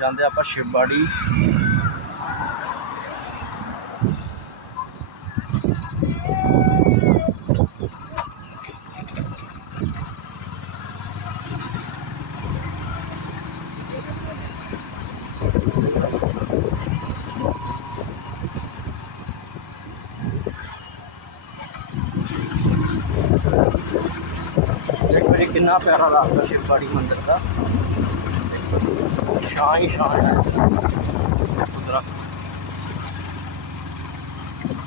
ਜਾਂਦੇ ਆਪਾਂ ਸ਼ਿਵਬਾੜੀ। ਦੇਖ ਮੇਰੇ ਕਿੰਨਾ ਪਿਆਰਾ ਲੱਗਦਾ ਸ਼ਿਵਬਾੜੀ ਮੰਦਿਰ ਦਾ। ਸ਼ਾਹ ਹੀ ਸ਼ਾਹ ਹੈ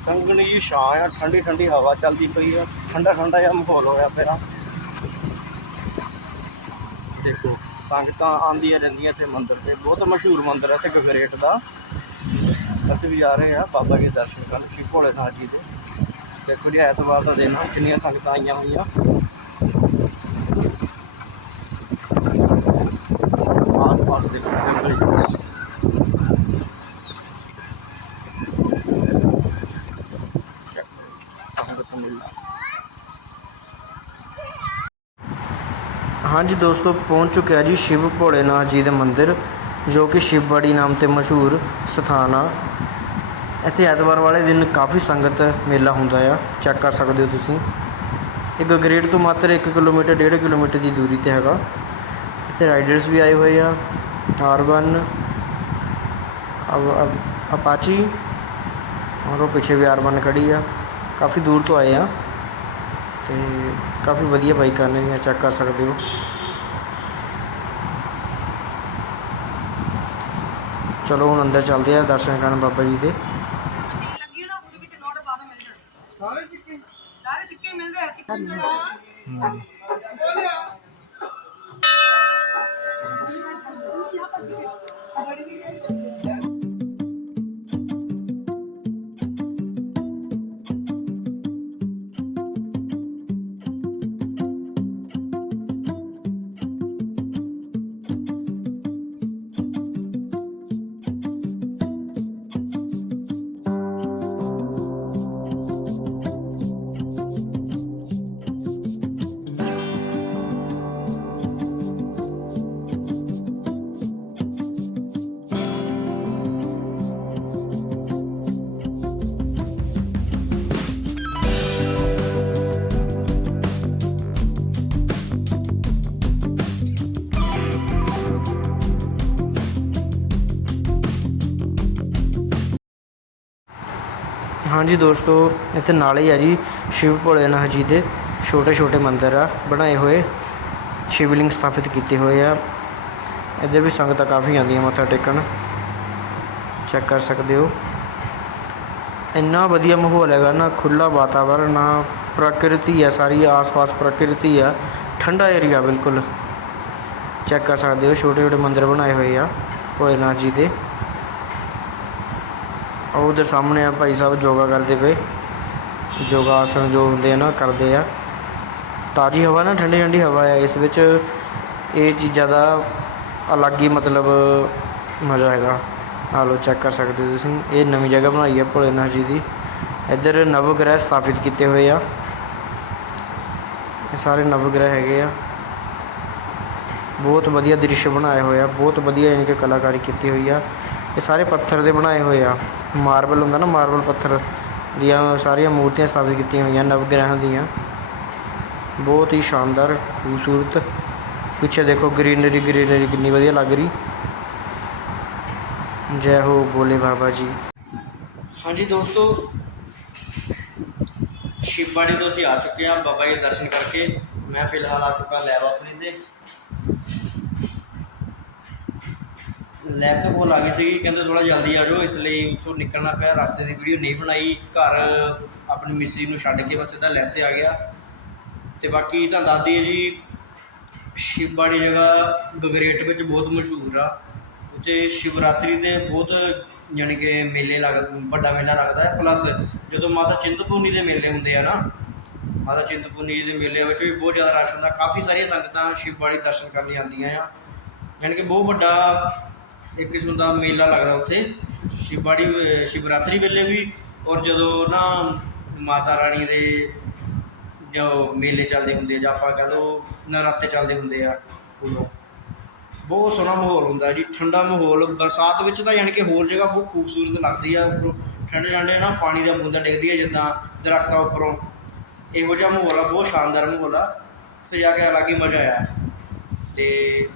ਸੰਗਣੀ ਜੀ ਛਾਂ ਆ ਠੰਡੀ ਠੰਡੀ ਹਵਾ ਚੱਲਦੀ ਪਈ ਆ। ਠੰਡਾ ਠੰਡਾ ਜਿਹਾ ਮਾਹੌਲ ਹੋਇਆ ਪਿਆ। ਦੇਖੋ ਸੰਗਤਾਂ ਆਉਂਦੀਆਂ ਰਹਿੰਦੀਆਂ ਤੇ ਮੰਦਿਰ ਤੇ। ਬਹੁਤ ਮਸ਼ਹੂਰ ਮੰਦਿਰ ਹੈ ਤੇ ਗਗਰੇਟ ਦਾ। ਅਸੀਂ ਵੀ ਜਾ ਰਹੇ ਆ ਬਾਬਾ ਜੀ ਦੇ ਦਰਸ਼ਨ ਕਰਨ ਸ਼੍ਰੀ ਭੋਲੇਨਾਥ ਜੀ ਦੇ। ਦੇਖੋ ਜੀ ਐਤਵਾਰ ਦਾ ਦਿਨ ਆ ਕਿੰਨੀਆਂ ਸੰਗਤਾਂ ਆਈਆਂ ਹੋਈਆਂ ਆਸ ਪਾਸ ਦੇ ਜੰਗਲ ਹੀ ਸੰਗਤ ਮਿਲਣਾ ਹਾਂਜੀ ਦੋਸਤੋ, ਪਹੁੰਚ ਚੁੱਕਿਆ ਜੀ ਸ਼ਿਵ ਭੋਲੇਨਾਥ ਜੀ ਦੇ ਮੰਦਿਰ, ਜੋ ਕਿ ਸ਼ਿਵਬਾੜੀ ਨਾਮ ਤੇ ਮਸ਼ਹੂਰ ਸਥਾਨ ਆ। ਇੱਥੇ ਐਤਵਾਰ ਵਾਲੇ ਦਿਨ ਕਾਫੀ ਸੰਗਤ ਮੇਲਾ ਹੁੰਦਾ ਆ, ਚੈੱਕ ਕਰ ਸਕਦੇ ਹੋ ਤੁਸੀਂ। ਇਹ ਗਗਰੇਟ ਤੋਂ ਮਾਤਰ 1 ਕਿਲੋਮੀਟਰ 1.5 ਕਿਲੋਮੀਟਰ ਦੀ ਦੂਰੀ ਤੇ ਹੈਗਾ। ਇੱਥੇ ਰਾਈਡਰਸ ਵੀ ਆਏ ਹੋਏ ਆ R1 ਅਪਾਚੀ, ਔਰ ਉਹ ਪਿੱਛੇ ਵੀ R1 ਖੜੀ ਆ। ਕਾਫੀ ਦੂਰ ਤੋਂ ਆਏ ਆ। ਤੇ ਕਾਫੀ ਵਧੀਆ ਬਾਈਕਾਂ ਨੇ ਵੀ ਚੈੱਕ ਕਰ ਸਕਦੇ ਹੋ ਚਲੋ ਹੁਣ ਅੰਦਰ ਚੱਲਦੇ ਆ ਦਰਸ਼ਨ ਕਰਨ ਬਾਬਾ ਜੀ ਦੇ ਲੱਗੀ ਨਾ ਉਹਦੇ ਵਿੱਚ ਨੋਟ ਬਾਅਦ ਮਿਲ ਜਾਣ ਸਾਰੇ ਸਿੱਕੇ ਸਾਰੇ ਸਿੱਕੇ ਮਿਲਦੇ ਆ ਸਿੱਕੇ ਹਾਂਜੀ ਦੋਸਤੋ, ਇੱਥੇ ਨਾਲੇ ਹੀ ਆ ਜੀ ਸ਼ਿਵ ਭੋਲੇਨਾਥ ਜੀ ਦੇ ਛੋਟੇ ਛੋਟੇ ਮੰਦਿਰ ਆ, ਬਣਾਏ ਹੋਏ, ਸ਼ਿਵਲਿੰਗ ਸਥਾਪਿਤ ਕੀਤੇ ਹੋਏ ਆ। ਇੱਧਰ ਵੀ ਸੰਗਤਾਂ ਕਾਫੀ ਆਉਂਦੀਆਂ ਮੱਥਾ ਟੇਕਣ। ਚੈੱਕ ਕਰ ਸਕਦੇ ਹੋ। ਇੰਨਾ ਵਧੀਆ ਮਾਹੌਲ ਹੈਗਾ ਨਾ ਖੁੱਲਾ ਵਾਤਾਵਰਨ ਆ, ਪ੍ਰਕਿਰਤੀ ਆ, ਸਾਰੀ ਆਸ-ਪਾਸ ਪ੍ਰਕਿਰਤੀ ਆ, ਠੰਡਾ ਏਰੀਆ ਬਿਲਕੁਲ। ਚੈੱਕ ਕਰ ਸਕਦੇ ਹੋ ਛੋਟੇ ਛੋਟੇ ਮੰਦਿਰ ਬਣਾਏ ਹੋਏ ਆ ਭੋਲੇਨਾਥ ਜੀ ਦੇ। ਉਧਰ ਸਾਹਮਣੇ ਆ ਭਾਈ ਸਾਹਿਬ ਯੋਗਾ ਕਰਦੇ ਪਏ। ਯੋਗਾ ਆਸਨ ਜੋ ਹੁੰਦੇ ਆ ਨਾ, ਕਰਦੇ ਆ। ਤਾਜ਼ੀ ਹਵਾ ਨਾ, ਠੰਡੀ ਠੰਡੀ ਹਵਾ ਆ। ਇਸ ਵਿੱਚ ਇਹ ਚੀਜ਼ਾਂ ਦਾ ਅਲੱਗ ਹੀ ਮਤਲਬ ਮਜ਼ਾ ਹੈਗਾ। ਆ ਲੋ ਚੈੱਕ ਕਰ ਸਕਦੇ ਹੋ ਤੁਸੀਂ। ਇਹ ਨਵੀਂ ਜਗ੍ਹਾ ਬਣਾਈ ਆ ਭੋਲੇਨਾਥ ਜੀ ਦੀ। ਇੱਧਰ ਨਵਗ੍ਰਹਿ ਸਥਾਪਿਤ ਕੀਤੇ ਹੋਏ ਆ। ਇਹ ਸਾਰੇ ਨਵਗ੍ਰਹਿ ਹੈਗੇ ਆ। ਬਹੁਤ ਵਧੀਆ ਦ੍ਰਿਸ਼ ਬਣਾਏ ਹੋਏ ਆ। ਬਹੁਤ ਵਧੀਆ ਯਾਨੀ ਕਿ ਕਲਾਕਾਰੀ ਕੀਤੀ ਹੋਈ ਆ। ਇਹ ਸਾਰੇ ਪੱਥਰ ਦੇ ਬਣਾਏ ਹੋਏ ਆ। ਮਾਰਬਲ ਹੁੰਦਾ ਨਾ, ਮਾਰਬਲ ਪੱਥਰ ਦੀਆਂ ਸਾਰੀਆਂ ਮੂਰਤੀਆਂ ਸਥਾਪਿਤ ਕੀਤੀਆਂ ਹੋਈਆਂ, ਨਵਗ੍ਰਹਾਂ ਦੀਆਂ। ਬਹੁਤ ਹੀ ਸ਼ਾਨਦਾਰ, ਖੂਬਸੂਰਤ। ਪਿੱਛੇ ਦੇਖੋ, ਗ੍ਰੀਨਰੀ ਗ੍ਰੀਨਰੀ ਕਿੰਨੀ ਵਧੀਆ ਲੱਗ ਰਹੀ। ਜੈ ਹੋ ਬੋਲੇ ਬਾਬਾ ਜੀ। ਹਾਂਜੀ ਦੋਸਤੋ ਸ਼ਿਵਬਾੜੀ ਤੋਂ ਅਸੀਂ ਆ ਚੁੱਕੇ ਹਾਂ। ਬਾਬਾ ਜੀ ਦੇ ਦਰਸ਼ਨ ਕਰਕੇ ਮੈਂ ਫਿਲਹਾਲ ਆ ਚੁੱਕਾ ਲੈਬ ਆਪਣੀ ਤੇ। ਲੈਬ ਤੋਂ ਕੋਲ ਆ ਗਈ ਸੀ ਕਹਿੰਦੇ ਥੋੜਾ ਜਲਦੀ ਆ ਜਾਓ, ਇਸ ਲਈ ਉੱਥੋਂ ਨਿਕਲਣਾ ਪਿਆ, ਰਸਤੇ ਦੀ ਵੀਡੀਓ ਨਹੀਂ ਬਣਾਈ, ਘਰ ਆਪਣੀ ਮਿਸਰੀ ਨੂੰ ਛੱਡ ਕੇ ਬਸ ਸਿੱਧਾ ਲੈਬ ਤੇ ਆ ਗਿਆ। ਤੇ ਬਾਕੀ ਤੁਹਾਨੂੰ ਦੱਸ ਦਈਏ ਜੀ ਸ਼ਿਵਬਾੜੀ ਜਗ੍ਹਾ ਗਗਰੇਟ ਵਿੱਚ ਬਹੁਤ ਮਸ਼ਹੂਰ ਆ। ਉੱਥੇ ਸ਼ਿਵਰਾਤਰੀ ਦੇ ਬਹੁਤ ਯਾਨੀ ਕਿ ਮੇਲੇ ਲੱਗ, ਵੱਡਾ ਮੇਲਾ ਲੱਗਦਾ ਹੈ ਪਲੱਸ ਜਦੋਂ ਮਾਤਾ ਚਿੰਤਪੂਰਨੀ ਦੇ ਮੇਲੇ ਹੁੰਦੇ ਆ ਨਾ, ਮਾਤਾ ਚਿੰਤਪੂਰਨੀ ਜੀ ਦੇ ਮੇਲੇ ਵਿੱਚ ਵੀ ਬਹੁਤ ਜ਼ਿਆਦਾ ਰਸ਼ ਹੁੰਦਾ, ਕਾਫੀ ਸਾਰੀਆਂ ਸੰਗਤਾਂ ਸ਼ਿਵਬਾੜੀ ਦਰਸ਼ਨ ਕਰਨ ਲਈ ਆਉਂਦੀਆਂ ਆ। ਯਾਨੀ ਕਿ ਬਹੁਤ ਵੱਡਾ ਇੱਕ ਕਿਸਮ ਦਾ ਮੇਲਾ ਲੱਗਦਾ ਉੱਥੇ। ਸ਼ਿਵਬਾੜੀ ਸ਼ਿਵਰਾਤਰੀ ਵੇਲੇ ਵੀ ਔਰ ਜਦੋਂ ਨਾ ਮਾਤਾ ਰਾਣੀ ਦੇ ਜੋ ਮੇਲੇ ਚੱਲਦੇ ਹੁੰਦੇ ਆ, ਜਾਂ ਆਪਾਂ ਕਹਿ ਲਓ ਨਰਾਤੇ ਚੱਲਦੇ ਹੁੰਦੇ ਆ ਉਦੋਂ। ਬਹੁਤ ਸੋਹਣਾ ਮਾਹੌਲ ਹੁੰਦਾ ਜੀ, ਠੰਡਾ ਮਾਹੌਲ। ਬਰਸਾਤ ਵਿੱਚ ਤਾਂ ਯਾਨੀ ਕਿ ਹੋਰ ਜਗ੍ਹਾ ਬਹੁਤ ਖੂਬਸੂਰਤ ਲੱਗਦੀ ਆ, ਉੱਪਰੋਂ ਠੰਡੇ ਠੰਡੇ ਨਾ ਪਾਣੀ ਦਾ ਬੂੰਦਾ ਡਿੱਗਦੀ ਹੈ ਜਿੱਦਾਂ ਦਰਖਤਾਂ ਉੱਪਰੋਂ। ਇਹੋ ਜਿਹਾ ਮਾਹੌਲ ਆ, ਬਹੁਤ ਸ਼ਾਨਦਾਰ ਮਾਹੌਲ ਆ। ਉੱਥੇ ਜਾ ਕੇ ਅਲੱਗ ਹੀ ਮਜ਼ਾ ਆਇਆ। ਤੇ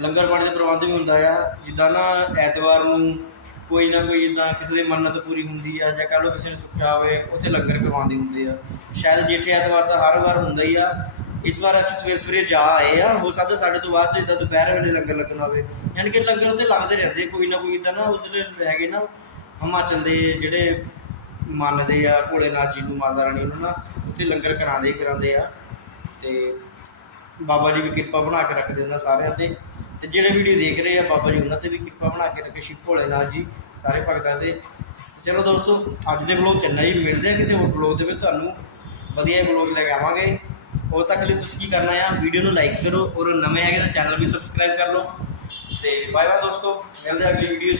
ਲੰਗਰ ਪਾਣੀ ਦਾ ਪ੍ਰਬੰਧ ਵੀ ਹੁੰਦਾ ਆ, ਜਿੱਦਾਂ ਨਾ ਐਤਵਾਰ ਨੂੰ ਕੋਈ ਨਾ ਕੋਈ ਜਿੱਦਾਂ ਕਿਸੇ ਦੀ ਮੰਨਤ ਪੂਰੀ ਹੁੰਦੀ ਆ, ਜਾਂ ਕਹ ਲਓ ਕਿਸੇ ਨੂੰ ਸੁੱਖਿਆ ਹੋਵੇ, ਉੱਥੇ ਲੰਗਰ ਕਰਵਾਉਂਦੇ ਹੁੰਦੇ ਆ। ਸ਼ਾਇਦ ਜੇਠੇ ਐਤਵਾਰ ਤਾਂ ਹਰ ਵਾਰ ਹੁੰਦਾ ਹੀ ਆ, ਇਸ ਵਾਰ ਅਸੀਂ ਸਵੇਰ ਸਵੇਰੇ ਜਾ ਆਏ ਆ, ਹੋ ਸਕਦਾ ਸਾਡੇ ਤੋਂ ਬਾਅਦ ਚ ਜਿੱਦਾਂ ਦੁਪਹਿਰ ਵੇਲੇ ਲੰਗਰ ਲੱਗਣਾ ਹੋਵੇ ਯਾਨੀ ਕਿ ਲੰਗਰ ਉੱਥੇ ਲੱਗਦੇ ਰਹਿੰਦੇ, ਕੋਈ ਨਾ ਕੋਈ ਇਦਾਂ ਨਾ ਉਧਰ ਹੈਗੇ ਨਾ ਹਿਮਾਚਲ ਦੇ ਜਿਹੜੇ ਮੰਨਦੇ ਆ ਭੋਲੇਨਾਥ ਜੀ ਨੂੰ, ਮਾਤਾ ਰਾਣੀ ਨੂੰ ਨਾ, ਉੱਥੇ ਲੰਗਰ ਕਰਾਉਂਦੇ ਹੀ ਕਰਾਉਂਦੇ ਆ। ਤੇ ਬਾਬਾ ਜੀ ਦੀ ਕਿਰਪਾ ਬਣਾ ਕੇ ਰੱਖਦੇ ਉਹਨਾਂ ਸਾਰਿਆਂ ਤੇ। ਤੇ ਜਿਹੜੇ ਵੀਡੀਓ ਦੇਖ ਰਹੇ ਆ ਬਾਬਾ ਜੀ, ਉਹਨਾਂ ਤੇ ਵੀ ਕਿਰਪਾ ਬਣਾ ਕੇ ਰੱਖੇ, ਸ਼ਿਵ ਭੋਲੇਨਾਥ ਜੀ, ਸਾਰੇ ਭਗਤਾਂ ਦੇ। ਚਲੋ ਦੋਸਤੋ, ਅੱਜ ਦੇ ਵਲੋਗ ਚੰਨਾ ਹੀ ਮਿਲਦੇ ਆ ਕਿਸੇ ਹੋਰ ਵਲੋਗ ਦੇ ਵਿੱਚ। ਤੁਹਾਨੂੰ ਵਧੀਆ ਵਲੋਗ ਲੈ ਕੇ ਆਵਾਂਗੇ। ਉਦੋਂ ਤੱਕ ਲਈ ਤੁਸੀਂ ਕੀ ਕਰਨਾ ਆ? ਵੀਡੀਓ ਨੂੰ ਲਾਈਕ ਕਰੋ ਔਰ ਨਵੇਂ ਹੈਗੇ ਤਾਂ ਚੈਨਲ ਵੀ ਸਬਸਕ੍ਰਾਈਬ ਕਰ ਲਓ। ਤੇ ਬਾਏ ਬਾਏ ਦੋਸਤੋ, ਮਿਲਦੇ ਆ ਅਗਲੀ ਵੀਡੀਓ